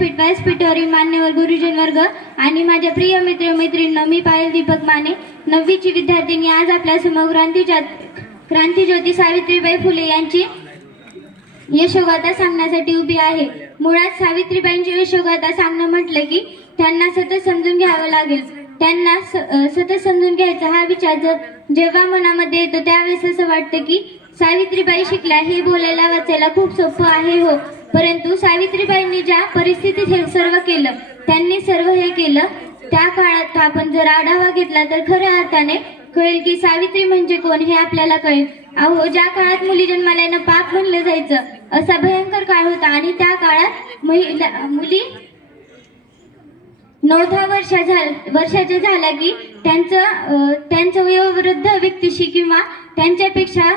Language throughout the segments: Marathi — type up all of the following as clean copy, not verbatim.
व्यासपीठावरील मान्यवर गुरुजन वर्ग आणि माझ्या प्रिय मित्र मैत्रिणींनो, मी पायल दीपक माने 9वीची विद्यार्थिनी आज आपल्या समोर क्रांतिज्योती सावित्रीबाई फुले यांची यशोगाथा सांगण्यासाठी उभी आहे। मुळात सावित्रीबाईंची यशोगाथा सांगणं म्हटलं की त्यांना सतत समजून घ्यावं लागेल। त्यांना सतत समजून घ्यायचा हा विचार जेव्हा मनामध्ये येतो त्यावेळेस असं वाटतं की सावित्रीबाई शिकल्या हे बोलायला वाचायला खूप सोपं आहे हो, परंतु सावित्रीबाईंनी ज्या परिस्थितीत हे सर्व केलं, त्यांनी सर्व हे केलं त्या काळात आपण जर आढावा घेतला तर खऱ्या अर्थाने कळेल की सावित्री म्हणजे कोण हे आपल्याला कळेल। अहो, ज्या काळात मुली जन्माला येणं पाप म्हणलं जायचं असा भयंकर काळ होता आणि त्या काळात मुली 9-10 वर्षाच्या झाल्या की त्यांचं वयोवृद्ध व्यक्तीशी किंवा त्यांच्यापेक्षा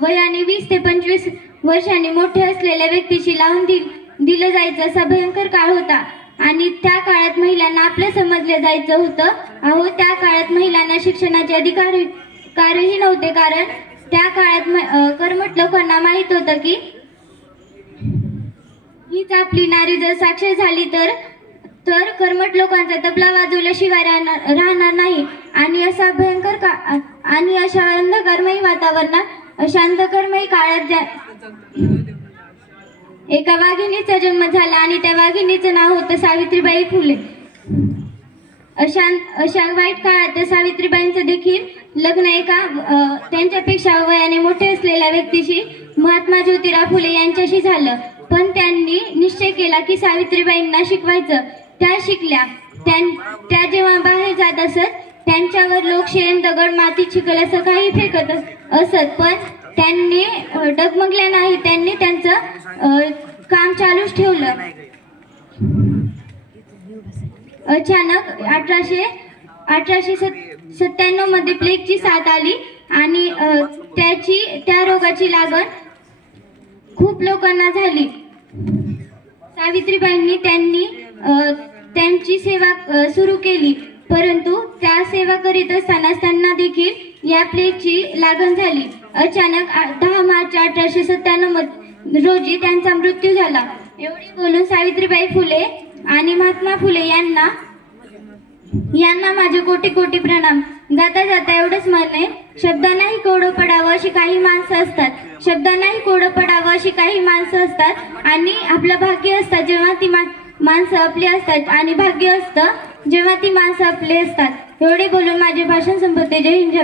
वयाने 20 ते 25 वर्षांनी मोठे असलेल्या व्यक्तीशी लावून दिलं जायचं असा भयंकर काळ होता आणि त्या काळात महिलांना आपलं समजलं जायचं होतं। अहो, त्या काळात महिलांना शिक्षणाचे अधिकारही नव्हते, कारण त्या काळात कर्मठ लोकांना माहित होतं की हीच आपली नारी जर साक्षर झाली तर कर्मठ लोकांचा तबला वाजवल्याशिवाय राहणार नाही आणि अशा भयंकर आणि अशा अंधकारमयी वातावरणात अशा अंधकारमयी काळात एका वाघिणीचा जन्म झाला आणि त्या वाघिणीचं नाव होतं सावित्रीबाई फुले। अशा वाईट काळात सावित्रीबाईंचं देखील लग्न एका त्यांच्यापेक्षा वयाने मोठे असलेल्या व्यक्तीशी महात्मा ज्योतिराव फुले यांच्याशी झालं, पण त्यांनी निश्चय केला की सावित्रीबाईंना शिकवायचं। त्या शिकल्या। त्या जेव्हा बाहेर जात असत त्यांच्यावर लोक शेण दगड माती चिखल असं काही फेकत असत, पण त्यांनी डगमगल्या नाही, त्यांनी त्यांचं काम चालूच ठेवलं। अचानक 1897 मध्ये प्लेगची साथ आली आणि त्या रोगाची लागण खूप लोकांना झाली। सावित्रीबाईंनी त्यांची सेवा सुरू केली, परंतु त्या सेवा करीत असताना त्यांना देखील या प्लेगची लागण झाली। अचानक 10 मार्च 1897 रोजी त्यांचा मृत्यू झाला। एवढी बोलून सावित्रीबाई फुले आणि महात्मा फुले यांना माझे कोटी कोटी प्रणाम। जाता जाता एवढंच म्हणणे, शब्दांनाही कोडं पडावं अशी काही माणसं असतात, शब्दांनाही कोडं पडावं अशी काही माणसं असतात आणि आपलं भाग्य असतं जेव्हा ती माणसं आपली असतात आणि भाग्य असतं जेव्हा ती माणसं आपली असतात। एवढे बोलून माझे भाषण संपवते। जय हिंद, जय भारत।